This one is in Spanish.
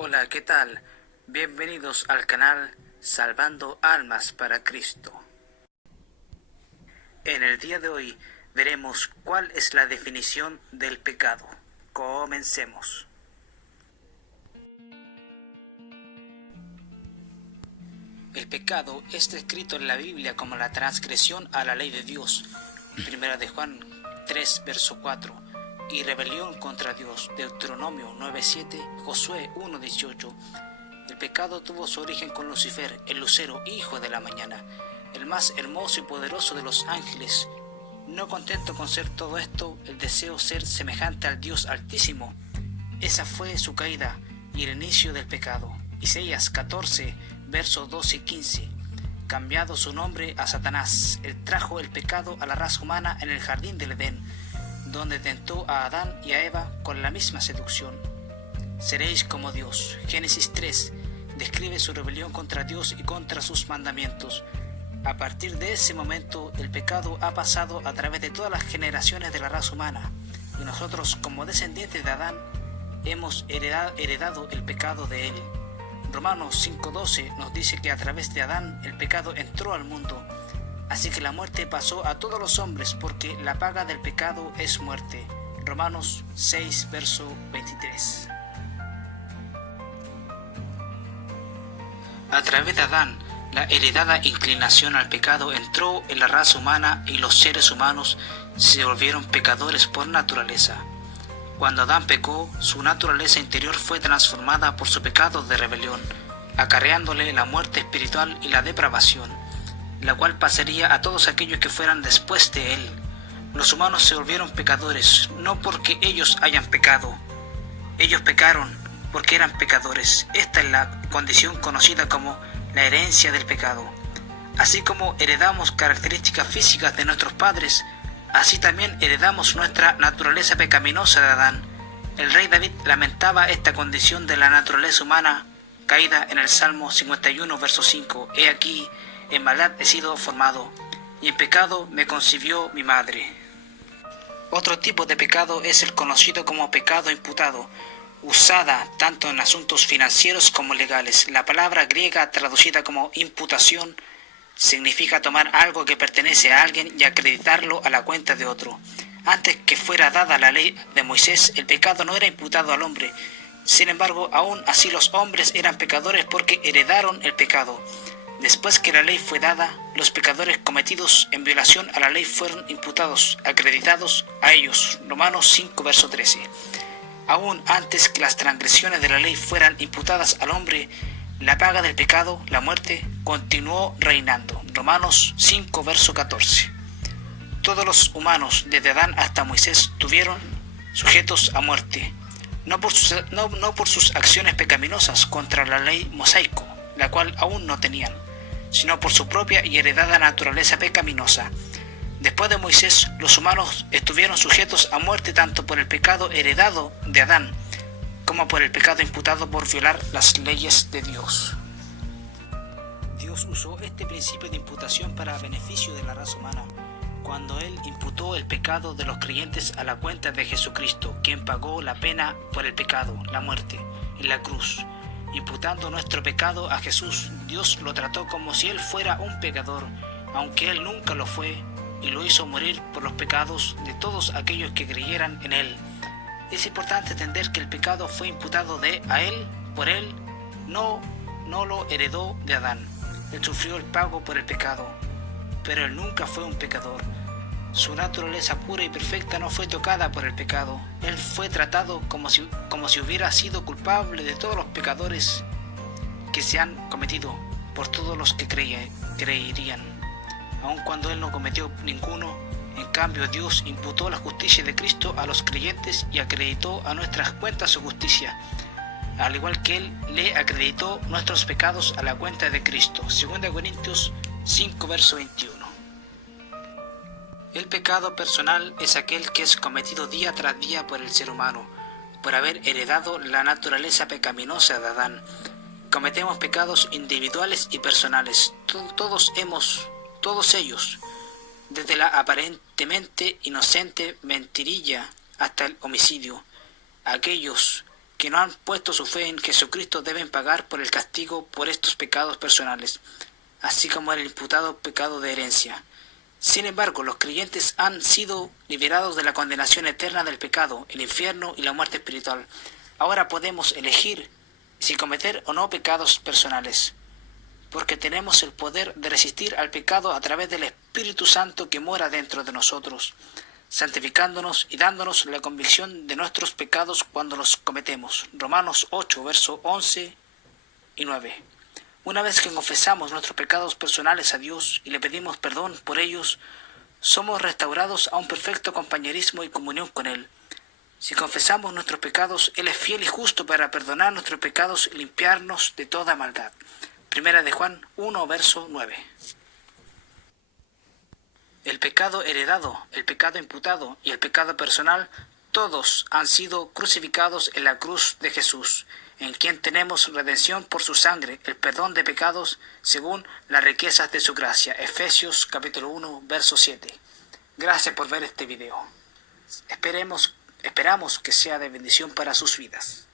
Hola, ¿qué tal? Bienvenidos al canal Salvando Almas para Cristo. En el día de hoy veremos cuál es la definición del pecado. Comencemos. El pecado es descrito en la Biblia como la transgresión a la ley de Dios, 1 de Juan 3, verso 4, y rebelión contra Dios, Deuteronomio 9:7, Josué 1:18. El pecado tuvo su origen con Lucifer, el lucero, hijo de la mañana, el más hermoso y poderoso de los ángeles. No contento con ser todo esto, el deseo ser semejante al Dios Altísimo. Esa fue su caída y el inicio del pecado. Isaías 14, versos 12 y 15. Cambiado su nombre a Satanás, él trajo el pecado a la raza humana en el jardín del Edén, donde tentó a Adán y a Eva con la misma seducción. Seréis como Dios. Génesis 3 describe su rebelión contra Dios y contra sus mandamientos. A partir de ese momento, el pecado ha pasado a través de todas las generaciones de la raza humana, y nosotros, como descendientes de Adán, hemos heredado el pecado de él. Romanos 5:12 nos dice que a través de Adán el pecado entró al mundo, así que la muerte pasó a todos los hombres porque la paga del pecado es muerte. Romanos 6, verso 23. A través de Adán, la heredada inclinación al pecado entró en la raza humana y los seres humanos se volvieron pecadores por naturaleza. Cuando Adán pecó, su naturaleza interior fue transformada por su pecado de rebelión, acarreándole la muerte espiritual y la depravación, la cual pasaría a todos aquellos que fueran después de él. Los humanos se volvieron pecadores, no porque ellos hayan pecado. Ellos pecaron porque eran pecadores. Esta es la condición conocida como la herencia del pecado. Así como heredamos características físicas de nuestros padres, así también heredamos nuestra naturaleza pecaminosa de Adán. El rey David lamentaba esta condición de la naturaleza humana caída en el Salmo 51, verso 5. He aquí, en maldad he sido formado, y en pecado me concibió mi madre. Otro tipo de pecado es el conocido como pecado imputado, usada tanto en asuntos financieros como legales. La palabra griega traducida como imputación significa tomar algo que pertenece a alguien y acreditarlo a la cuenta de otro. Antes que fuera dada la ley de Moisés, el pecado no era imputado al hombre. Sin embargo, aún así los hombres eran pecadores porque heredaron el pecado. Después que la ley fue dada, los pecadores cometidos en violación a la ley fueron imputados, acreditados a ellos. Romanos 5, verso 13. Aún antes que las transgresiones de la ley fueran imputadas al hombre, la paga del pecado, la muerte, continuó reinando. Romanos 5, verso 14. Todos los humanos, desde Adán hasta Moisés, estuvieron sujetos a muerte, no por sus acciones pecaminosas contra la ley mosaico, la cual aún no tenían, sino por su propia y heredada naturaleza pecaminosa. Después de Moisés, los humanos estuvieron sujetos a muerte tanto por el pecado heredado de Adán, como por el pecado imputado por violar las leyes de Dios. Dios usó este principio de imputación para beneficio de la raza humana, cuando Él imputó el pecado de los creyentes a la cuenta de Jesucristo, quien pagó la pena por el pecado, la muerte, en la cruz. Imputando nuestro pecado a Jesús, Dios lo trató como si Él fuera un pecador, aunque Él nunca lo fue, y lo hizo morir por los pecados de todos aquellos que creyeran en Él. Es importante entender que el pecado fue imputado a Él, por Él, no lo heredó de Adán. Él sufrió el pago por el pecado, pero Él nunca fue un pecador. Su naturaleza pura y perfecta no fue tocada por el pecado. Él fue tratado como si hubiera sido culpable de todos los pecadores que se han cometido por todos los que creerían. Aun cuando Él no cometió ninguno, en cambio Dios imputó la justicia de Cristo a los creyentes y acreditó a nuestras cuentas su justicia, al igual que Él le acreditó nuestros pecados a la cuenta de Cristo. 2 Corintios 5, verso 21. El pecado personal es aquel que es cometido día tras día por el ser humano, por haber heredado la naturaleza pecaminosa de Adán. Cometemos pecados individuales y personales. Todos ellos, desde la aparentemente inocente mentirilla hasta el homicidio. Aquellos que no han puesto su fe en Jesucristo deben pagar por el castigo por estos pecados personales, así como el imputado pecado de herencia. Sin embargo, los creyentes han sido liberados de la condenación eterna del pecado, el infierno y la muerte espiritual. Ahora podemos elegir si cometer o no pecados personales, porque tenemos el poder de resistir al pecado a través del Espíritu Santo que mora dentro de nosotros, santificándonos y dándonos la convicción de nuestros pecados cuando los cometemos. Romanos 8, versos 11 y 9. Una vez que confesamos nuestros pecados personales a Dios y le pedimos perdón por ellos, somos restaurados a un perfecto compañerismo y comunión con Él. Si confesamos nuestros pecados, Él es fiel y justo para perdonar nuestros pecados y limpiarnos de toda maldad. Primera de Juan 1, verso 9. El pecado heredado, el pecado imputado y el pecado personal, todos han sido crucificados en la cruz de Jesús, en quien tenemos redención por su sangre, el perdón de pecados, según las riquezas de su gracia. Efesios capítulo 1, verso 7. Gracias por ver este video. Esperamos que sea de bendición para sus vidas.